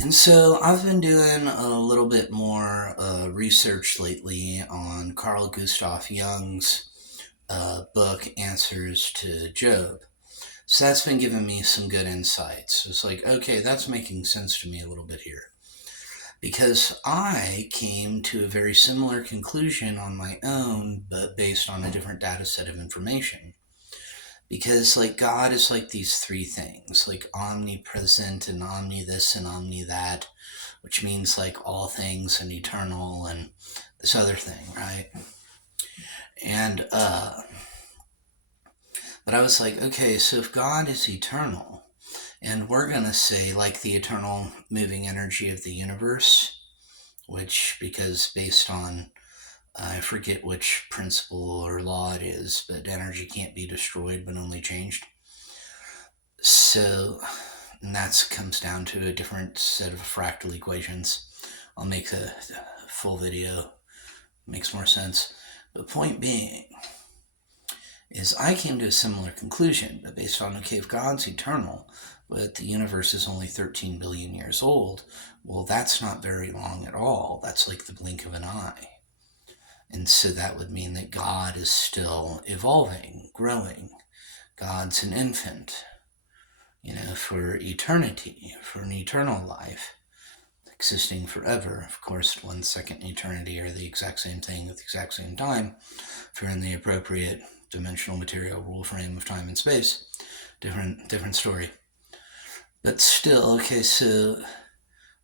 And so I've been doing a little bit more research lately on Carl Gustav Jung's book, Answers to Job. So that's been giving me some good insights. It's like, okay, that's making sense to me a little bit here. Because I came to a very similar conclusion on my own, but based on a different data set of information. Because, like, God is like these three things, like omnipresent and omni this and omni that, which means like all things and eternal and this other thing, right? And but I was like, okay, so if God is eternal, and we're gonna say like the eternal moving energy of the universe, which because based on I forget which principle or law it is, but energy can't be destroyed but only changed. So and that comes down to a different set of fractal equations. I'll make a full video, makes more sense. The point being is I came to a similar conclusion, but based on, okay, if God's eternal, but the universe is only 13 billion years old, well, that's not very long at all. That's like the blink of an eye. And so that would mean that God is still evolving, growing. God's an infant, for eternity, for an eternal life, existing forever. Of course, 1 second and eternity are the exact same thing at the exact same time. If you're in the appropriate dimensional material rule frame of time and space, different story. But still, okay, so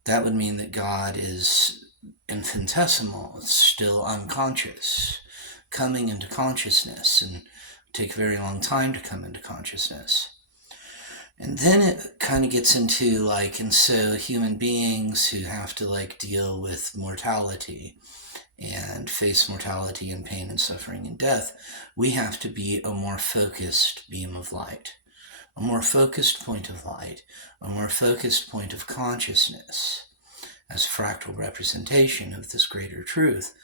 that would mean that God is infinitesimal. It's still unconscious, coming into consciousness, and take a very long time to come into consciousness. And then it kind of gets into like, and so human beings who have to like deal with mortality and face mortality and pain and suffering and death, we have to be a more focused beam of light, a more focused point of light, a more focused point of consciousness as fractal representation of this greater truth.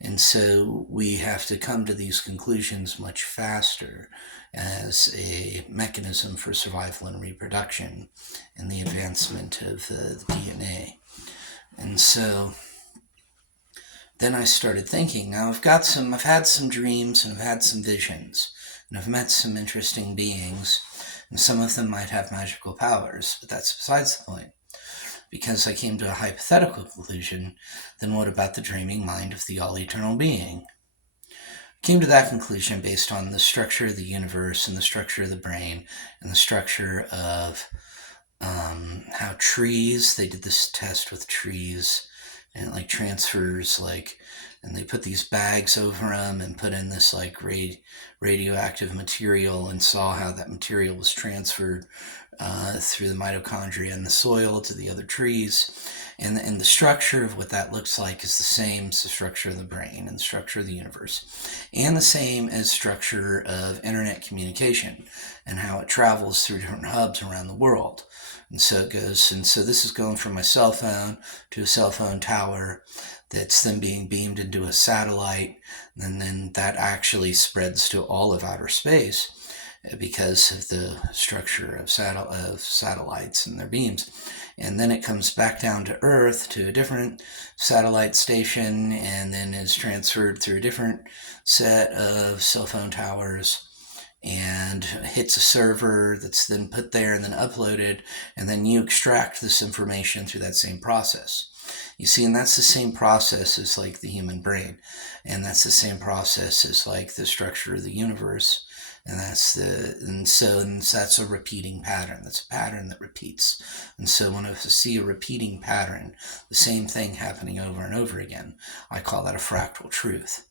And so we have to come to these conclusions much faster as a mechanism for survival and reproduction and the advancement of the DNA. And so then I started thinking, now I've had some dreams and I've had some visions and I've met some interesting beings and some of them might have magical powers, but that's besides the point. Because I came to a hypothetical conclusion, then what about the dreaming mind of the all-eternal being? I came to that conclusion based on the structure of the universe and the structure of the brain and the structure of how trees, they did this test with trees and it like transfers like, and they put these bags over them and put in this like radioactive material and saw how that material was transferred through the mitochondria in the soil to the other trees. And the structure of what that looks like is the same as the structure of the brain and the structure of the universe, and the same as structure of internet communication and how it travels through different hubs around the world. And so it goes, and so this is going from my cell phone to a cell phone tower that's then being beamed into a satellite, and then that actually spreads to all of outer space because of the structure of satellites and their beams. And then it comes back down to Earth to a different satellite station and then is transferred through a different set of cell phone towers and hits a server that's then put there and then uploaded, and then you extract this information through that same process. You see, and that's the same process as like the human brain, and that's the same process as like the structure of the universe, and that's a repeating pattern. That's a pattern that repeats. And so when I see a repeating pattern, the same thing happening over and over again, I call that a fractal truth.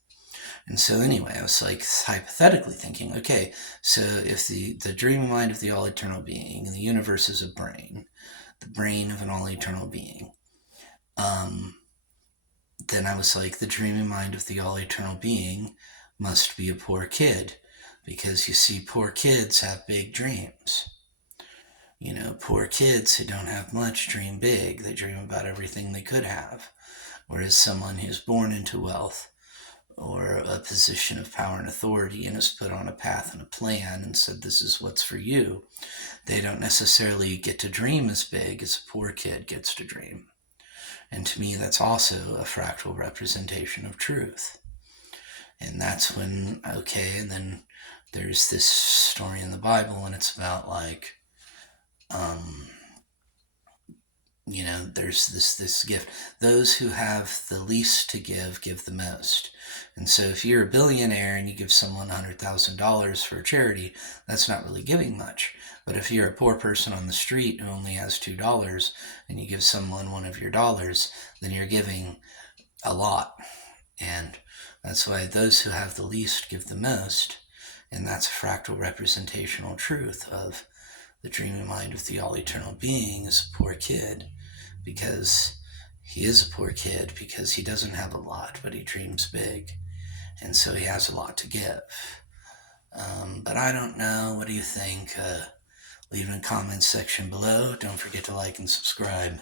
And so anyway, I was like hypothetically thinking, okay, so if the dreaming mind of the all-eternal being and the universe is a brain, the brain of an all-eternal being, then I was like, the dreaming mind of the all-eternal being must be a poor kid, because you see, poor kids have big dreams. Poor kids who don't have much dream big. They dream about everything they could have. Whereas someone who's born into wealth or a position of power and authority and is put on a path and a plan and said, this is what's for you, they don't necessarily get to dream as big as a poor kid gets to dream. And to me, that's also a fractal representation of truth. And that's when, okay, and then there's this story in the Bible, and it's about like, there's this gift. Those who have the least to give the most. And so if you're a billionaire and you give someone $100,000 for a charity, that's not really giving much. But if you're a poor person on the street who only has $2 and you give someone one of your dollars, then you're giving a lot. And that's why those who have the least give the most. And that's a fractal representational truth of the dreaming mind of the all-eternal being is a poor kid, because he is a poor kid because he doesn't have a lot, but he dreams big, and so he has a lot to give. But I don't know. What do you think? Leave in the comments section below. Don't forget to like and subscribe.